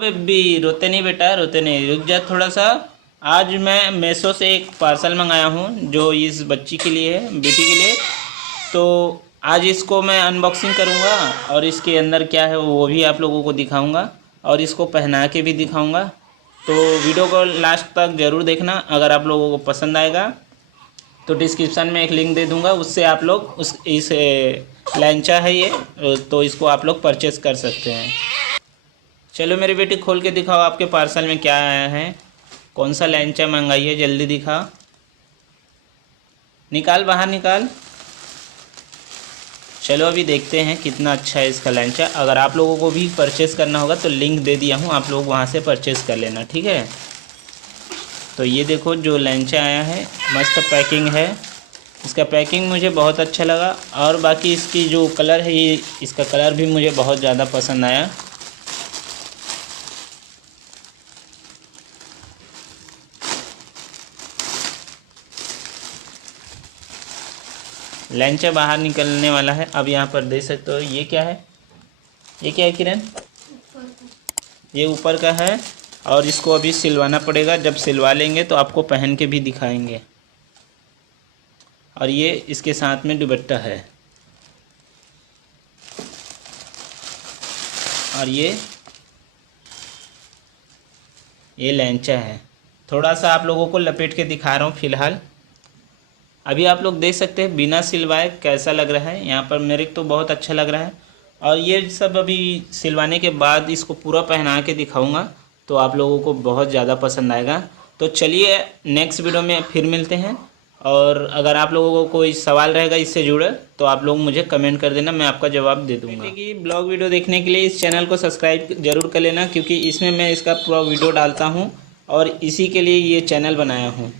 Baby रोते नहीं बेटा, रोते नहीं, रुक जा थोड़ा सा। आज मैं मेसो से एक पार्सल मंगाया हूँ जो इस बच्ची के लिए है, बेटी के लिए। तो आज इसको मैं अनबॉक्सिंग करूँगा और इसके अंदर क्या है वो भी आप लोगों को दिखाऊँगा और इसको पहना के भी दिखाऊँगा। तो वीडियो को लास्ट तक ज़रूर देखना। अगर आप लोगों को पसंद आएगा तो डिस्क्रिप्शन में एक लिंक दे दूँगा, उससे आप लोग इस लैंचा है ये, तो इसको आप लोग परचेस कर सकते हैं। चलो मेरी बेटी खोल के दिखाओ आपके पार्सल में क्या आया है, कौन सा लैंचा मंगाई है, जल्दी दिखा, निकाल बाहर निकाल। चलो अभी देखते हैं कितना अच्छा है इसका लैंचा। अगर आप लोगों को भी परचेस करना होगा तो लिंक दे दिया हूँ, आप लोग वहाँ से परचेस कर लेना, ठीक है। तो ये देखो जो लैंचा आया है, मस्त पैकिंग है। इसका पैकिंग मुझे बहुत अच्छा लगा और बाकी इसकी जो कलर है ये, इसका कलर भी मुझे बहुत ज़्यादा पसंद आया। लैंचा बाहर निकलने वाला है। अब यहाँ पर देख सकते हो ये क्या है, ये क्या है किरण, ये ऊपर का है और इसको अभी सिलवाना पड़ेगा। जब सिलवा लेंगे तो आपको पहन के भी दिखाएंगे। और ये इसके साथ में दुपट्टा है और ये लैंचा है। थोड़ा सा आप लोगों को लपेट के दिखा रहा हूँ फ़िलहाल। अभी आप लोग देख सकते हैं बिना सिलवाए कैसा लग रहा है। यहाँ पर मेरे को तो बहुत अच्छा लग रहा है और ये सब अभी सिलवाने के बाद इसको पूरा पहना के दिखाऊंगा तो आप लोगों को बहुत ज़्यादा पसंद आएगा। तो चलिए नेक्स्ट वीडियो में फिर मिलते हैं। और अगर आप लोगों को कोई सवाल रहेगा इससे जुड़े तो आप लोग मुझे कमेंट कर देना, मैं आपका जवाब दे दूँगा। कि ब्लॉग वीडियो देखने के लिए इस चैनल को सब्सक्राइब ज़रूर कर लेना, क्योंकि इसमें मैं इसका पूरा वीडियो डालता हूँ और इसी के लिए ये चैनल बनाया हूँ।